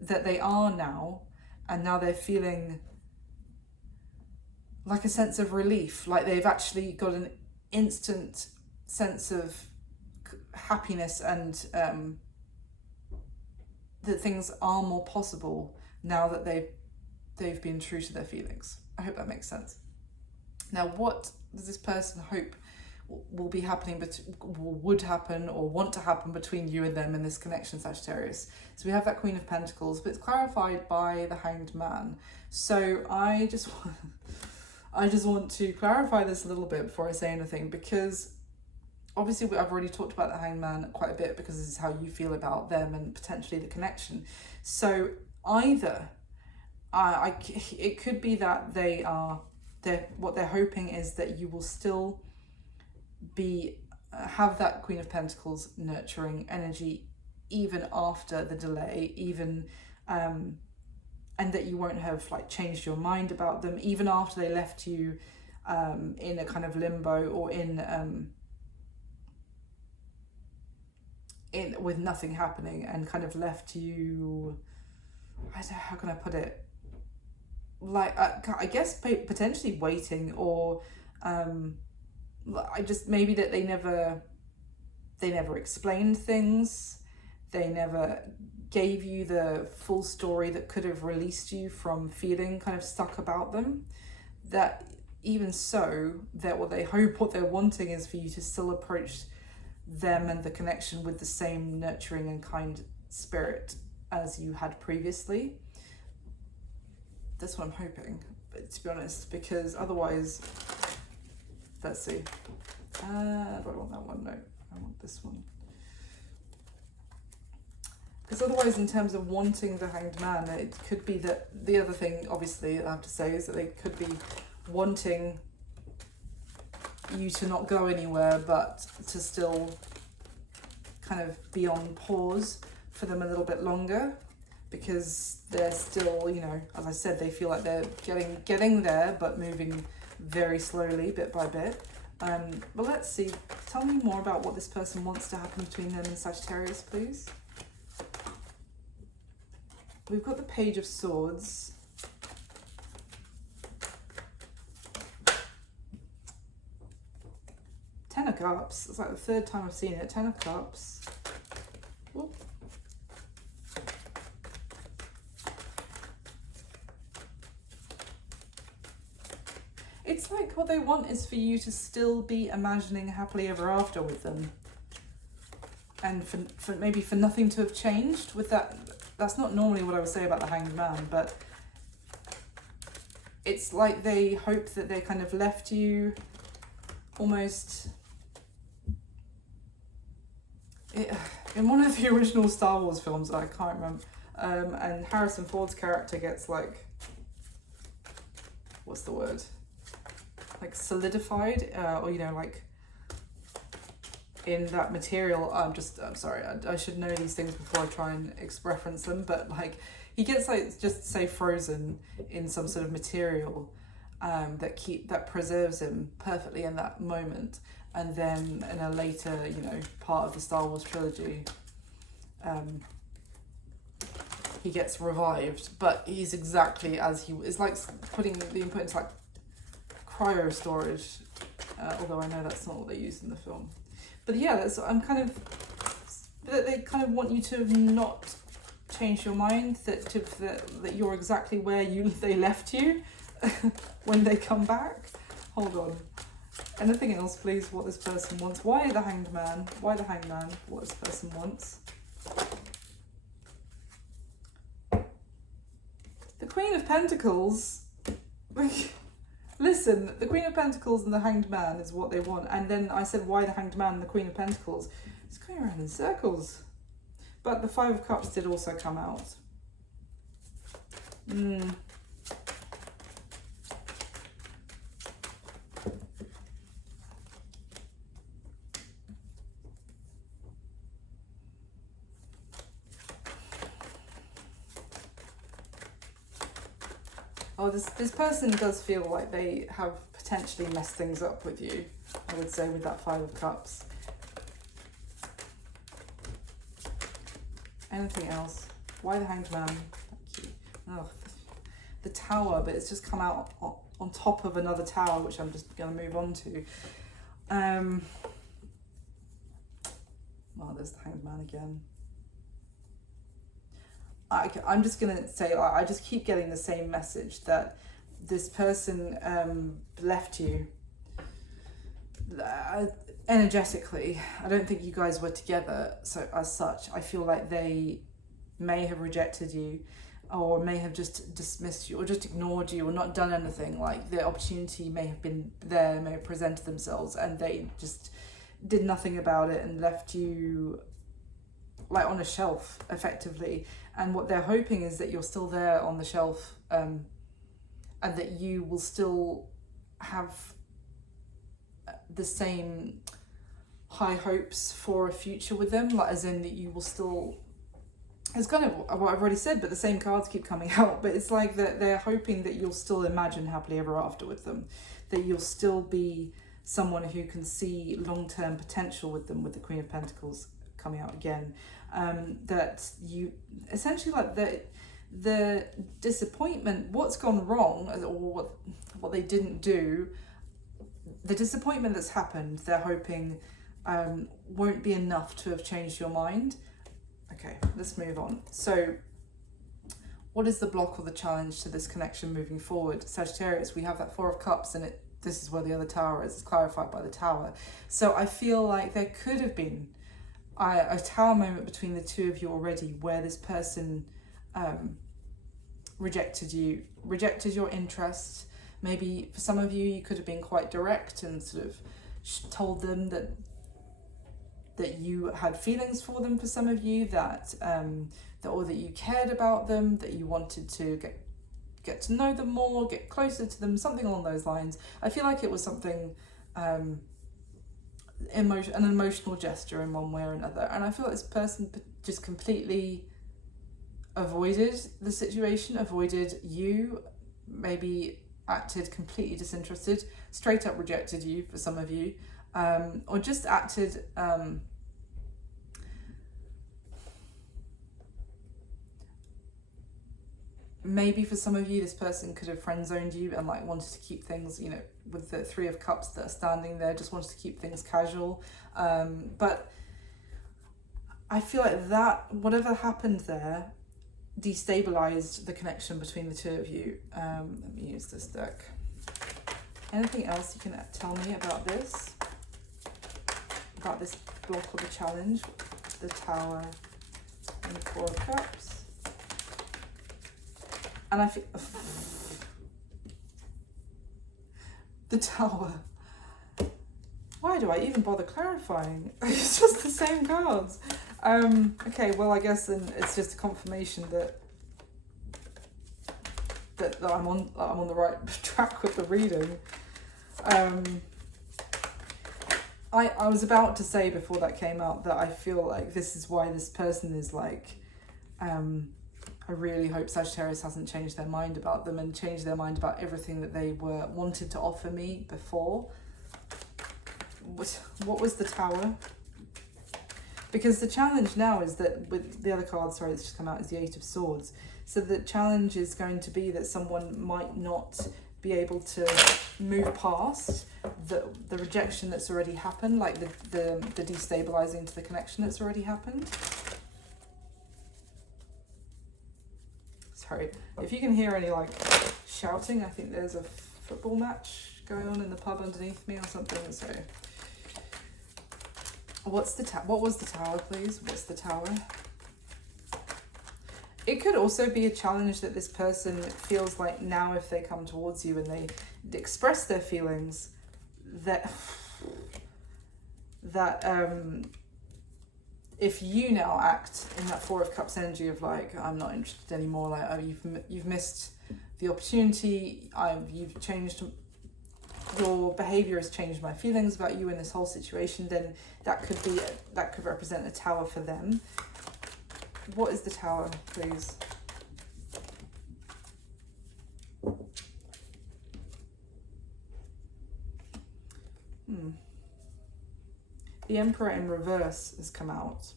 that they are now, and now they're feeling like a sense of relief, like they've actually got an instant sense of happiness, and that things are more possible now that they've been true to their feelings. I hope that makes sense. Now, what does this person hope will be happening, would happen or want to happen between you and them in this connection, Sagittarius? So we have that Queen of Pentacles, but it's clarified by the Hanged Man. So I just want to clarify this a little bit before I say anything, because obviously I've already talked about the Hanged Man quite a bit, because this is how you feel about them and potentially the connection. So either it could be that what they're hoping is that you will still have that Queen of Pentacles nurturing energy even after the delay, even and that you won't have like changed your mind about them even after they left you in a kind of limbo, or in with nothing happening, and kind of left you, I don't know, how can I put it, like I guess potentially waiting, or I just, maybe that they never explained things, they never gave you the full story that could have released you from feeling kind of stuck about them. That even so, that what they're wanting is for you to still approach them and the connection with the same nurturing and kind spirit as you had previously. That's what I'm hoping, but to be honest, because otherwise, let's see. Do I want that one? No, I want this one. Because otherwise, in terms of wanting the Hanged Man, it could be that the other thing, obviously, I have to say, is that they could be wanting you to not go anywhere, but to still kind of be on pause for them a little bit longer, because they're still, you know, as I said, they feel like they're getting there, but moving very slowly, bit by bit. But let's see. Tell me more about what this person wants to happen between them and Sagittarius, please. We've got the Page of Swords. Ten of Cups. It's like the third time I've seen it. Ten of Cups. Ooh. It's like what they want is for you to still be imagining happily ever after with them, and for maybe for nothing to have changed with that. That's not normally what I would say about the Hanged Man, but it's like they hope that they kind of left you almost in one of the original Star Wars films, I can't remember, and Harrison Ford's character gets like, what's the word? Like solidified, or, you know, like in that material. I'm sorry, I should know these things before I try and reference them, but like he gets like, just say frozen in some sort of material that preserves him perfectly in that moment, and then in a later, you know, part of the Star Wars trilogy, he gets revived, but he's exactly as he is, like being put into like cryo storage, although I know that's not what they used in the film. But yeah, they kind of want you to not change your mind, that you're exactly where they left you when they come back. Hold on. Anything else, please? What this person wants. Why the Hanged Man? Why the Hanged Man? What this person wants. The Queen of Pentacles. Listen, the Queen of Pentacles and the Hanged Man is what they want. And then I said, why the Hanged Man and the Queen of Pentacles? It's going around in circles. But the Five of Cups did also come out. Oh, this person does feel like they have potentially messed things up with you, I would say, with that Five of Cups. Anything else? Why the Hanged Man? Thank you. Oh, the Tower, but it's just come out on top of another tower, which I'm just going to move on to. Oh, there's the Hanged Man again. I'm just going to say, I just keep getting the same message that this person left you energetically. I don't think you guys were together, so as such, I feel like they may have rejected you, or may have just dismissed you, or just ignored you, or not done anything. Like, the opportunity may have been there, may have presented themselves, and they just did nothing about it and left you like on a shelf, effectively. And what they're hoping is that you're still there on the shelf, and that you will still have the same high hopes for a future with them, like, as in that you will still, it's kind of what I've already said, but the same cards keep coming out. But it's like that they're hoping that you'll still imagine happily ever after with them, that you'll still be someone who can see long-term potential with them, with the Queen of Pentacles coming out again. That you essentially, like, the disappointment, what's gone wrong, or what they didn't do, the disappointment that's happened, they're hoping won't be enough to have changed your mind. Okay, let's move on. So what is the block or the challenge to this connection moving forward? Sagittarius, we have that Four of Cups, and this is where the other tower is. It's clarified by the Tower. So I feel like there could have been a tower moment between the two of you already, where this person rejected you, rejected your interest. Maybe for some of you, you could have been quite direct and sort of told them that you had feelings for them. For some of you, that or that you cared about them, that you wanted to get to know them more, get closer to them, something along those lines. I feel like it was something an emotional gesture in one way or another. And I feel like this person just completely avoided the situation, avoided you, maybe acted completely disinterested, straight up rejected you for some of you, or just acted maybe for some of you, this person could have friend zoned you and like wanted to keep things, you know, with the Three of Cups that are standing there, just wanted to keep things casual. But I feel like that, whatever happened there, destabilized the connection between the two of you. Let me use this deck. Anything else you can tell me about this block or the challenge? The Tower and the Four of Cups. And I feel the Tower. Why do I even bother clarifying? It's just the same cards. Okay, well, I guess then it's just a confirmation that I'm on the right track with the reading. I was about to say before that came out that I feel like this is why this person is like, I really hope Sagittarius hasn't changed their mind about them and changed their mind about everything that they wanted to offer me before. What was the Tower? Because the challenge now is that with the other card, sorry, that's just come out, is the Eight of Swords. So the challenge is going to be that someone might not be able to move past the rejection that's already happened, like the destabilizing to the connection that's already happened. Sorry, if you can hear any like shouting, I think there's a football match going on in the pub underneath me or something. So what was the tower, please? What's the tower? It could also be a challenge that this person feels like now if they come towards you and they express their feelings, that if you now act in that Four of Cups energy of like, I'm not interested anymore, like, oh, you've missed the opportunity, you've changed, your behavior has changed my feelings about you in this whole situation, then that could represent a tower for them. What is the tower, please? The Emperor in reverse has come out.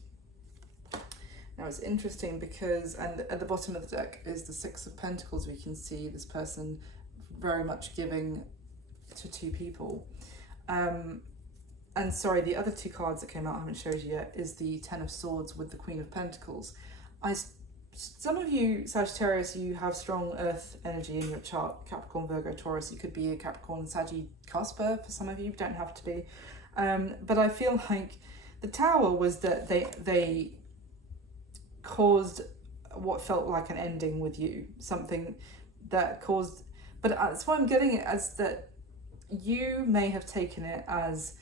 Now it's interesting because, and at the bottom of the deck is the Six of Pentacles. We can see this person very much giving to two people. And sorry, the other two cards that came out I haven't showed you yet is the Ten of Swords with the Queen of Pentacles. Some of you, Sagittarius, you have strong earth energy in your chart. Capricorn, Virgo, Taurus. You could be a Capricorn, Saggy, Casper for some of you. Don't have to be. But I feel like the Tower was that they caused what felt like an ending with you. Something that caused... But that's why I'm getting it as that you may have taken it as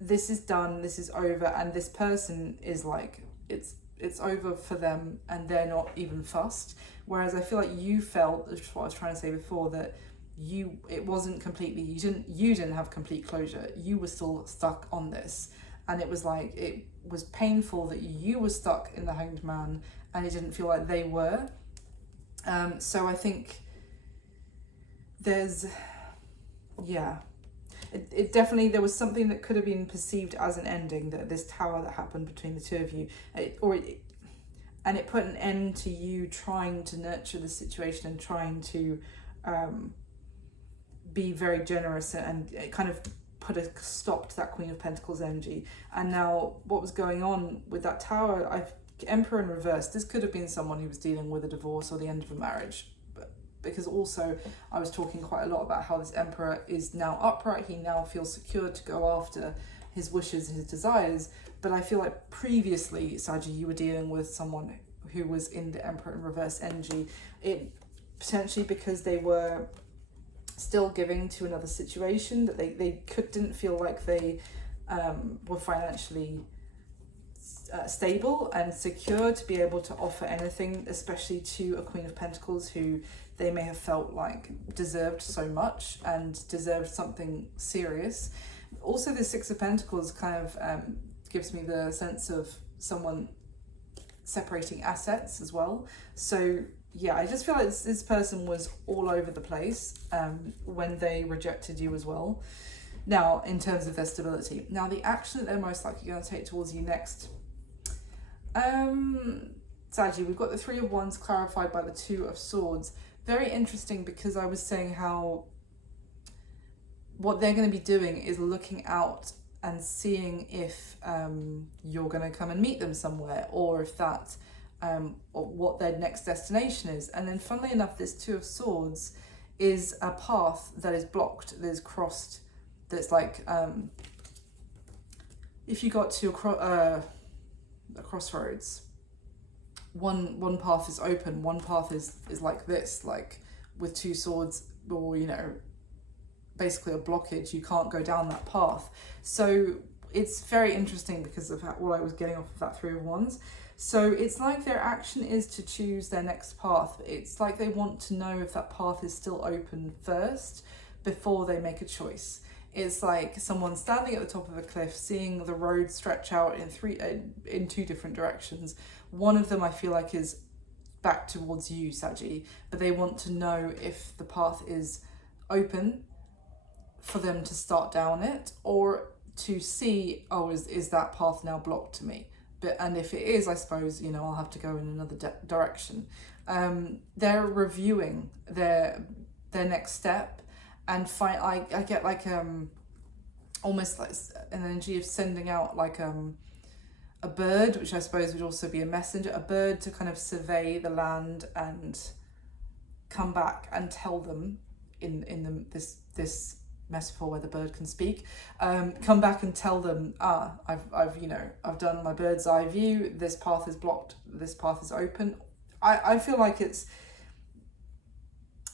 this is done, this is over, and this person is like, it's over for them and they're not even fussed. Whereas I feel like you felt, which is what I was trying to say before, that it wasn't completely, you didn't have complete closure. You were still stuck on this, and it was like, it was painful that you were stuck in the Hanged Man and it didn't feel like they were. So I think there's, yeah, it definitely, there was something that could have been perceived as an ending, that this tower that happened between the two of you, and it put an end to you trying to nurture the situation and trying to be very generous, and it kind of put a stop to that Queen of Pentacles energy. And now what was going on with that tower, Emperor in reverse, this could have been someone who was dealing with a divorce or the end of a marriage. Because also I was talking quite a lot about how this Emperor is now upright. He now feels secure to go after his wishes, his desires. But I feel like previously, Saggy, you were dealing with someone who was in the Emperor in reverse energy. It potentially because they were still giving to another situation, that they didn't feel like they were financially stable and secure to be able to offer anything, especially to a Queen of Pentacles who they may have felt like deserved so much and deserved something serious. Also, the Six of Pentacles kind of gives me the sense of someone separating assets as well. So yeah, I just feel like this person was all over the place when they rejected you as well. Now, in terms of their stability. Now, the action that they're most likely going to take towards you next. Saggy, we've got the Three of Wands clarified by the Two of Swords. Very interesting, because I was saying how what they're going to be doing is looking out and seeing if you're going to come and meet them somewhere, or if that, or what their next destination is. And then funnily enough, this Two of Swords is a path that is blocked, that is crossed, that's like, if you got to a crossroads, one path is open, one path is like this, like with two swords, or basically a blockage. You can't go down that path. So it's very interesting because of what I was getting off of that Three of Wands. So it's like their action is to choose their next path. It's like they want to know if that path is still open first before they make a choice. It's like someone standing at the top of a cliff, seeing the road stretch out in two different directions. One of them I feel like is back towards you, Saggy, but they want to know if the path is open for them to start down it, or to see, oh, is that path now blocked to me? And if it is, I suppose, I'll have to go in another direction. They're reviewing their next step, and I get like almost like an energy of sending out like a a bird, which I suppose would also be a messenger, a bird to kind of survey the land and come back and tell them this metaphor where the bird can speak, come back and tell them, I've done my bird's eye view, this path is blocked, this path is open. I feel like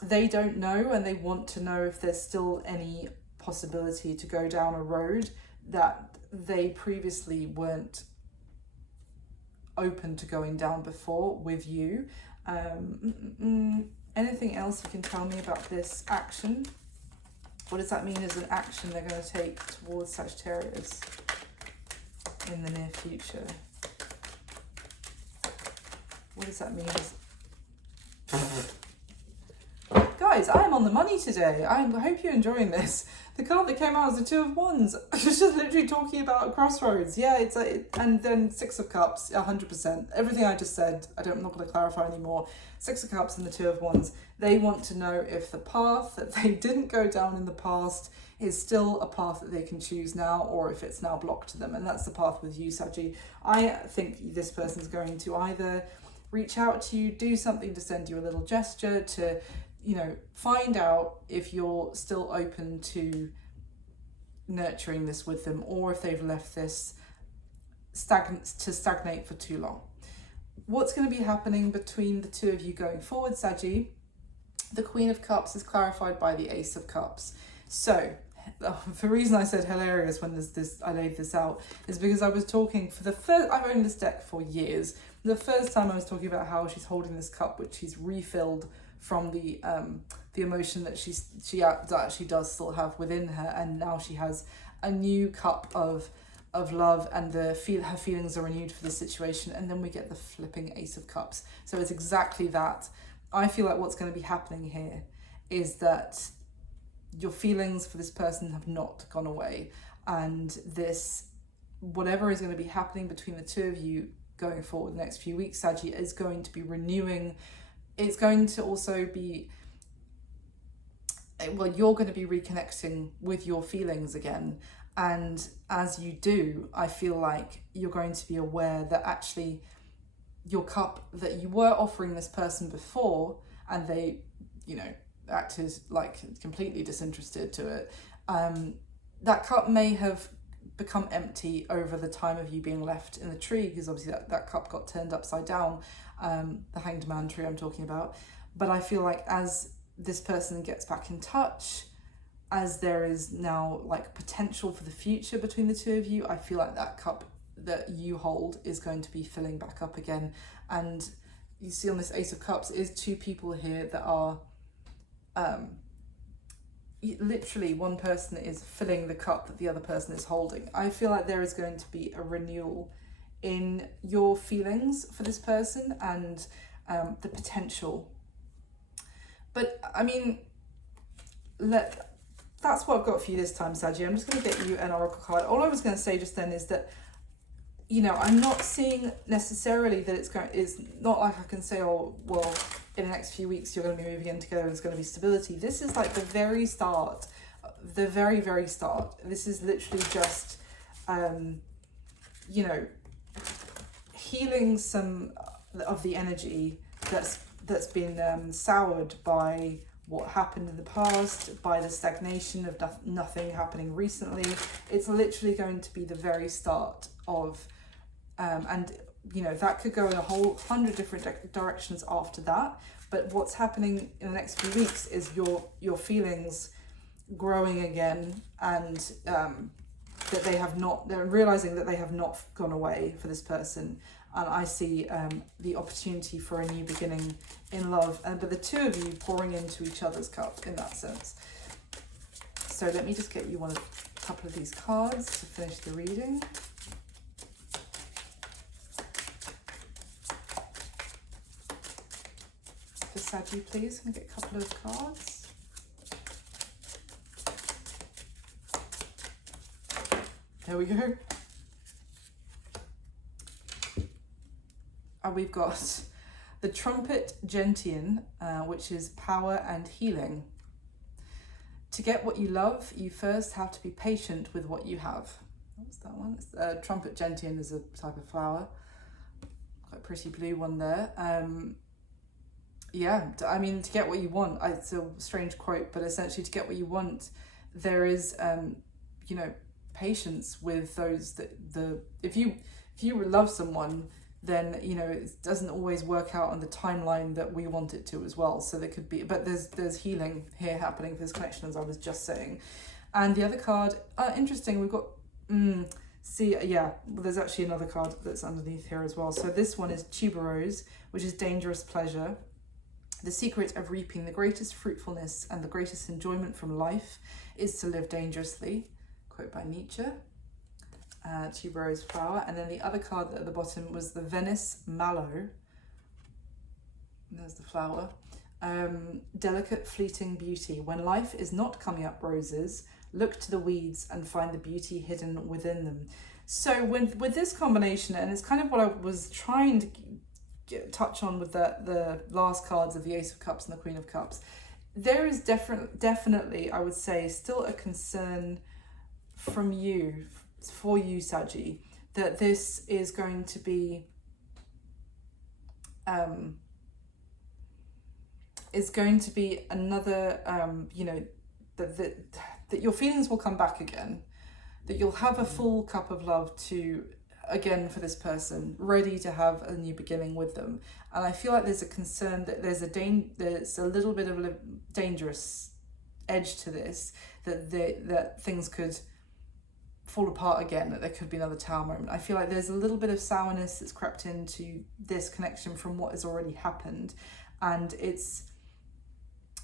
they don't know, and they want to know if there's still any possibility to go down a road that they previously weren't open to going down before with you. Anything else you can tell me about this action? What does that mean as an action they're going to take towards Sagittarius in the near future? What does that mean? Guys, I am on the money today. I hope you're enjoying this. The card that came out is the Two of Wands. I was just literally talking about a crossroads. Yeah, and then Six of Cups, 100%. Everything I just said, I'm not going to clarify anymore. Six of Cups and the Two of Wands. They want to know if the path that they didn't go down in the past is still a path that they can choose now, or if it's now blocked to them. And that's the path with you, Saggy. I think this person's going to either reach out to you, do something to send you a little gesture, to find out if you're still open to nurturing this with them, or if they've left this stagnate for too long. What's going to be happening between the two of you going forward, Saggy? The Queen of Cups is clarified by the Ace of Cups. So the reason I said hilarious when I laid this out is because I was talking I've owned this deck for years. The first time I was talking about how she's holding this cup, which she's refilled from the emotion that she actually does still have within her, and now she has a new cup of love, and her feelings are renewed for the situation. And then we get the flipping Ace of Cups. So it's exactly that. I feel like what's going to be happening here is that your feelings for this person have not gone away, and whatever is going to be happening between the two of you going forward the next few weeks, Saggy, is going to be renewing. It's going to also be, you're going to be reconnecting with your feelings again. And as you do, I feel like you're going to be aware that actually your cup that you were offering this person before, and they, acted like completely disinterested to it, that cup may have become empty over the time of you being left in the tree, because obviously that cup got turned upside down, the Hanged Man tree I'm talking about. But I feel like as this person gets back in touch, as there is now like potential for the future between the two of you, I feel like that cup that you hold is going to be filling back up again. And you see on this Ace of Cups is two people here that are literally one person is filling the cup that the other person is holding. I feel like there is going to be a renewal in your feelings for this person and the potential. But I mean, that's what I've got for you this time, Saggy. I'm just going to get you an oracle card. All I was going to say just then is that, I'm not seeing necessarily that it's not like I can say, oh, well, in the next few weeks you're going to be moving in together, there's going to be stability. This is like the very start, the very, very start. This is literally just, healing some of the energy that's been soured by what happened in the past, by the stagnation of nothing happening recently. It's literally going to be the very start of, and that could go in a whole 100 different directions after that. But what's happening in the next few weeks is your feelings growing again, and that they're realizing that they have not gone away for this person. And I see the opportunity for a new beginning in love, but the two of you pouring into each other's cup in that sense. So let me just get you a couple of these cards to finish the reading. For Saggy, please. I'm going to get a couple of cards. There we go. We've got the Trumpet Gentian, which is power and healing. To get what you love, you first have to be patient with what you have. What's that one? It's, trumpet gentian is a type of flower. Quite pretty blue one there. Yeah, I mean, to get what you want, it's a strange quote, but essentially to get what you want, there is, you know, patience with those that if you love someone, then, you know, it doesn't always work out on the timeline that we want it to as well. So there could be, but there's healing here happening for this connection, as I was just saying. And the other card, interesting, we've got, see, yeah, well, there's actually another card that's underneath here as well. So this one is tuberose, which is dangerous pleasure. The secret of reaping the greatest fruitfulness and the greatest enjoyment from life is to live dangerously. Quote by Nietzsche. Tuberose flower. And then the other card at the bottom was the Venice mallow. There's the flower. Delicate fleeting beauty. When life is not coming up roses, look to the weeds and find the beauty hidden within them. So with this combination, and it's kind of what I was trying to touch on with the last cards of the Ace of Cups and the Queen of Cups, there is definitely, I would say, still a concern from you, for you, Saggy, that this is going to be another, you know, that your feelings will come back again, that you'll have a full cup of love to, again, for this person, ready to have a new beginning with them. And I feel like there's a concern that there's a little bit of a dangerous edge to this, that things could fall apart again, that there could be another tower moment. I feel like there's a little bit of sourness that's crept into this connection from what has already happened. And it's,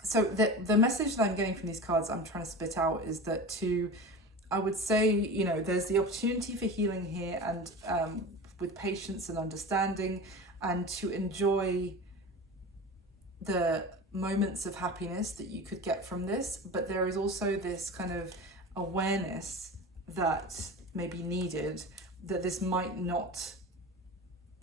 so the message that I'm getting from these cards I'm trying to spit out is that I would say, you know, there's the opportunity for healing here, and with patience and understanding, and to enjoy the moments of happiness that you could get from this. But there is also this kind of awareness that may be needed, that this might not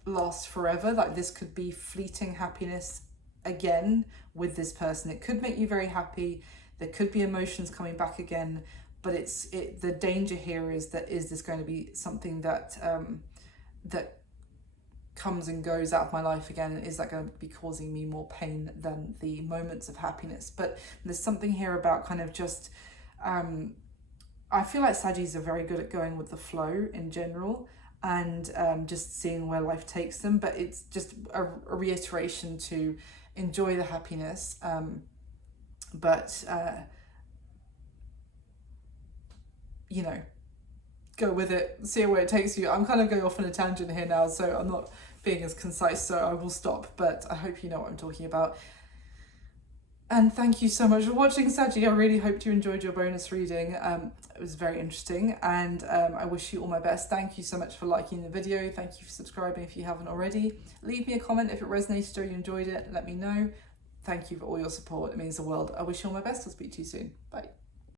last forever. Like, this could be fleeting happiness again with this person. It could make you very happy. There could be emotions coming back again. But the danger here is this going to be something that that comes and goes out of my life again? Is that going to be causing me more pain than the moments of happiness? But there's something here about kind of just, I feel like Saggies are very good at going with the flow in general, and just seeing where life takes them. But it's just a reiteration to enjoy the happiness, but you know, go with it, see where it takes you. I'm kind of going off on a tangent here now, so I'm not being as concise, so I will stop, but I hope you know what I'm talking about. And thank you so much for watching, Saggy. I really hope you enjoyed your bonus reading. It was very interesting, and I wish you all my best. Thank you so much for liking the video. Thank you for subscribing if you haven't already. Leave me a comment if it resonated or you enjoyed it. Let me know. Thank you for all your support. It means the world. I wish you all my best. I'll speak to you soon. Bye.